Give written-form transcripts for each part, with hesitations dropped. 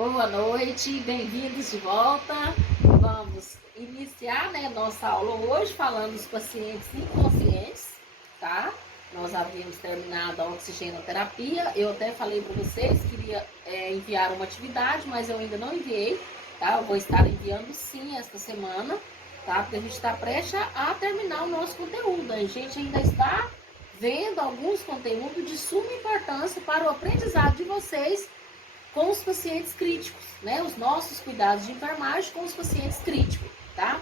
Boa noite, bem-vindos de volta. Vamos iniciar, né, nossa aula hoje falando dos pacientes inconscientes, tá? Nós havíamos terminado a oxigenoterapia. Eu até falei para vocês que iria enviar uma atividade, mas eu ainda não enviei, tá? Eu vou estar enviando sim esta semana, tá? Porque a gente está prestes a terminar o nosso conteúdo. A gente ainda está vendo alguns conteúdos de suma importância para o aprendizado de vocês com os pacientes críticos, né? Os nossos cuidados de enfermagem com os pacientes críticos, tá?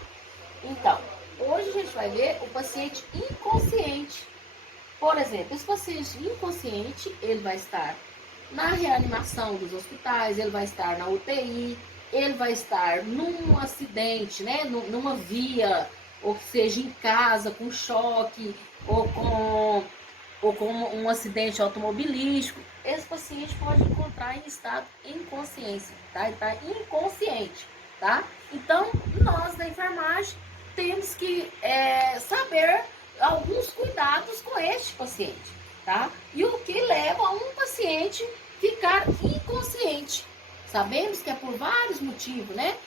Então, hoje a gente vai ver o paciente inconsciente. Por exemplo, esse paciente inconsciente, ele vai estar na reanimação dos hospitais, ele vai estar na UTI, ele vai estar num acidente, né? Numa via, ou que seja em casa, com choque, ou com um acidente automobilístico. Esse paciente pode encontrar em estado inconsciência, tá? Ele está inconsciente, tá? Então, nós da enfermagem temos que saber alguns cuidados com este paciente, tá? E o que leva a um paciente ficar inconsciente. Sabemos que é por vários motivos, né?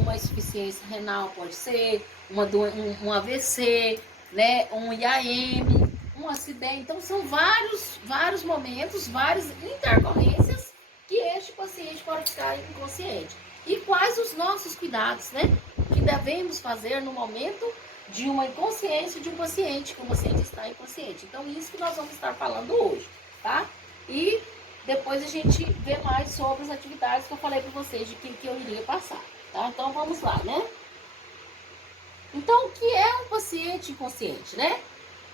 Uma insuficiência renal pode ser, um AVC, né? Um IAM, um acidente. Então, são vários momentos, várias intercorrências que este paciente pode ficar inconsciente. E quais os nossos cuidados, né? Que devemos fazer no momento de uma inconsciência de um paciente, que o paciente está inconsciente. Então, isso que nós vamos estar falando hoje, tá? E depois a gente vê mais sobre as atividades que eu falei para vocês de que eu iria passar, tá? Então, vamos lá, né? Então, o que é um paciente inconsciente, né?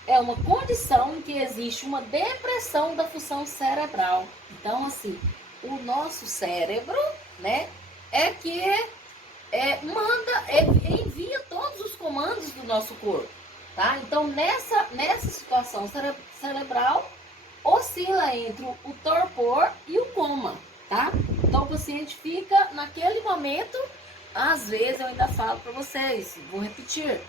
É uma condição em que existe uma depressão da função cerebral. Então, assim, o nosso cérebro, né, envia todos os comandos do nosso corpo, tá? Então, nessa situação cerebral, oscila entre o torpor e o coma, tá? Então, o paciente fica naquele momento, às vezes eu ainda falo para vocês, vou repetir,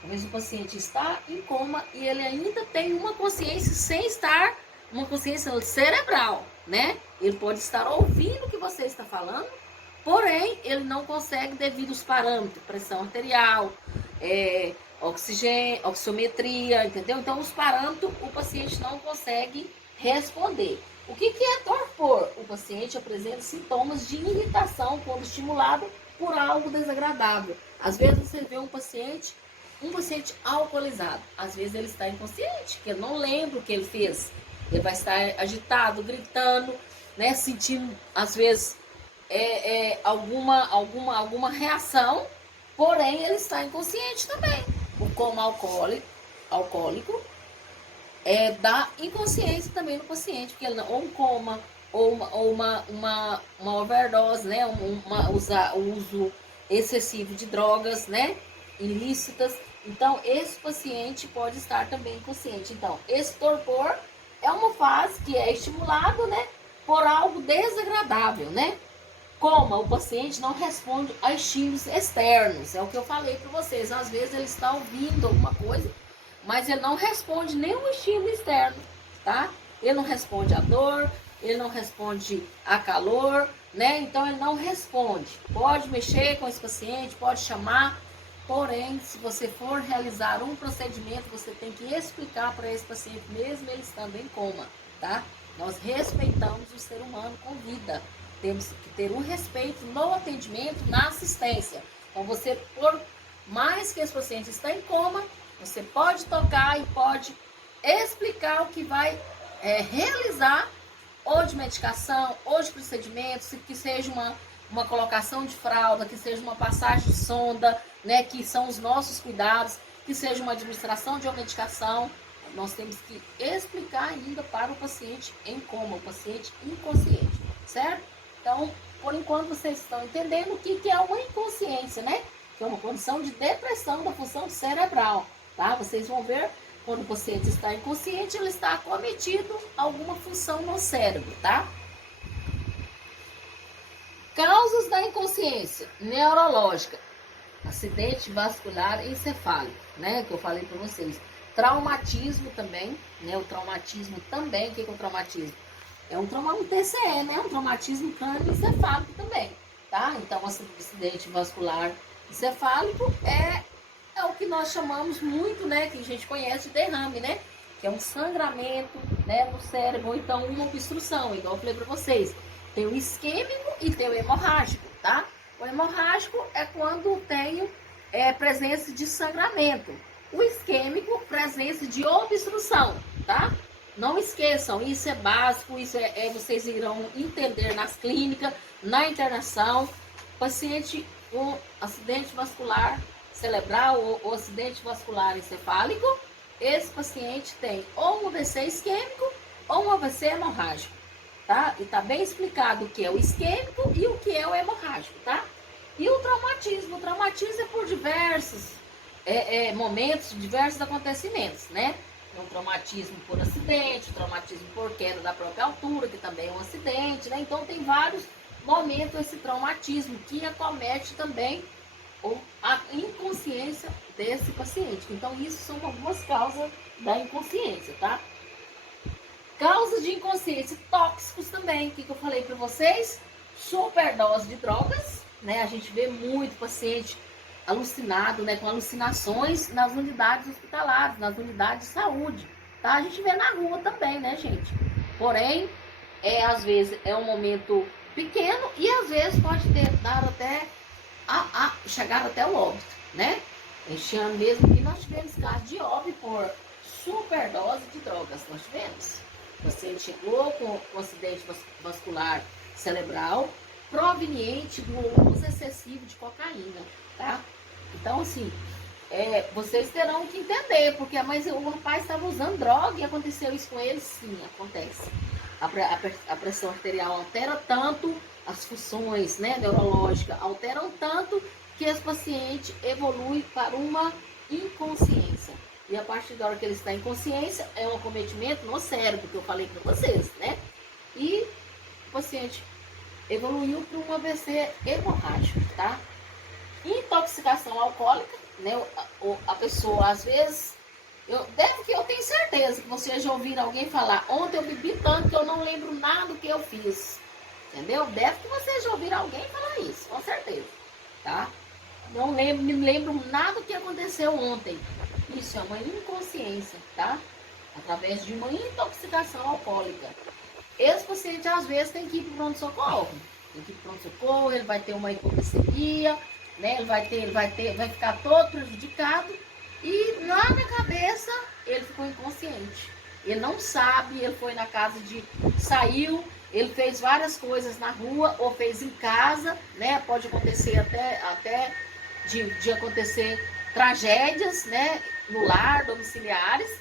talvez o paciente está em coma e ele ainda tem uma consciência sem estar, uma consciência cerebral, né? Ele pode estar ouvindo o que você está falando, porém, ele não consegue devido aos parâmetros, pressão arterial, oxiometria, entendeu? Então, os parâmetros, o paciente não consegue responder. O que é torpor? O paciente apresenta sintomas de irritação quando estimulado por algo desagradável. Às vezes, você vê um paciente alcoolizado, às vezes ele está inconsciente, que ele não lembra o que ele fez. Ele vai estar agitado, gritando, né, sentindo, às vezes, alguma reação, porém ele está inconsciente também. O coma alcoólico dá inconsciência também no paciente, porque ele não, ou um coma, ou uma overdose, né, o uso excessivo de drogas, né, ilícitas. Então, esse paciente pode estar também inconsciente. Então, esse torpor é uma fase que é estimulado, né, por algo desagradável, né? Como o paciente não responde a estímulos externos, é o que eu falei para vocês. Às vezes ele está ouvindo alguma coisa, mas ele não responde nenhum estímulo externo, tá? Ele não responde a dor, ele não responde a calor, né? Então ele não responde. Pode mexer com esse paciente, pode chamar, porém, se você for realizar um procedimento, você tem que explicar para esse paciente, mesmo ele estando em coma, tá? Nós respeitamos o ser humano com vida. Temos que ter um respeito no atendimento, na assistência. Então, você, por mais que esse paciente está em coma, você pode tocar e pode explicar o que vai realizar, ou de medicação, ou de procedimento, que seja uma colocação de fralda, que seja uma passagem de sonda, né, que são os nossos cuidados, que seja uma administração de uma medicação. Nós temos que explicar ainda para o paciente em coma, o paciente inconsciente, certo? Então, por enquanto, vocês estão entendendo o que é uma inconsciência, né? Que é uma condição de depressão da função cerebral, tá? Vocês vão ver, quando o paciente está inconsciente, ele está acometido alguma função no cérebro, tá? Causas da inconsciência neurológica, acidente vascular encefálico, né? Que eu falei para vocês. Traumatismo também, né? O traumatismo também, o que é o traumatismo? um TCE, né? Um traumatismo crânioencefálico também, tá? Então, acidente vascular encefálico é o que nós chamamos muito, né? Que a gente conhece de derrame, né? Que é um sangramento, né, no cérebro, ou então uma obstrução, igual eu falei para vocês. Tem o isquêmico e tem o hemorrágico, tá? O hemorrágico é quando tem presença de sangramento. O isquêmico, presença de obstrução, tá? Não esqueçam, isso é básico, isso vocês irão entender nas clínicas, na internação. Paciente com acidente vascular cerebral ou acidente vascular encefálico, esse paciente tem ou um AVC isquêmico ou um AVC hemorrágico, tá? E tá bem explicado o que é o isquêmico e o que é o hemorrágico, tá? E o traumatismo é por diversos momentos, diversos acontecimentos, né? Um traumatismo por acidente, um traumatismo por queda da própria altura, que também é um acidente, né? Então tem vários momentos esse traumatismo que acomete também a inconsciência desse paciente. Então isso são algumas causas da inconsciência, tá? Causas de inconsciência, tóxicos também, o que eu falei para vocês? Superdose de drogas, né? A gente vê muito paciente alucinado, né, com alucinações nas unidades hospitalares, nas unidades de saúde, tá? A gente vê na rua também, né, gente? Porém, às vezes é um momento pequeno e às vezes pode dar até chegar até o óbito, né? Este ano mesmo que nós tivemos casos de óbito por superdose de drogas, nós tivemos. O paciente chegou com um acidente vascular cerebral proveniente do uso excessivo de cocaína, tá? Então, assim, vocês terão que entender, porque o rapaz estava usando droga e aconteceu isso com ele? Sim, acontece. A pressão arterial altera tanto, as funções, né, neurológicas alteram tanto que esse paciente evolui para uma inconsciência. E a partir da hora que ele está em consciência, é um acometimento no cérebro, que eu falei para vocês, né? E o paciente evoluiu para um AVC hemorrágico, tá? Intoxicação alcoólica, né? A pessoa, às vezes, eu tenho certeza que vocês já ouviram alguém falar: ontem eu bebi tanto que eu não lembro nada do que eu fiz. Entendeu? Deve que vocês já ouviram alguém falar isso, com certeza, tá? Não me lembro nada do que aconteceu ontem. Isso é uma inconsciência, tá? Através de uma intoxicação alcoólica. Esse paciente, às vezes, tem que ir para o pronto-socorro. Tem que ir para o pronto-socorro, ele vai ter uma hipoglicemia, né? Ele vai ficar todo prejudicado. E lá na cabeça, ele ficou inconsciente. Ele não sabe, ele foi na casa saiu, ele fez várias coisas na rua ou fez em casa, né? Pode acontecer até de acontecer tragédias, né? No lar, domiciliares.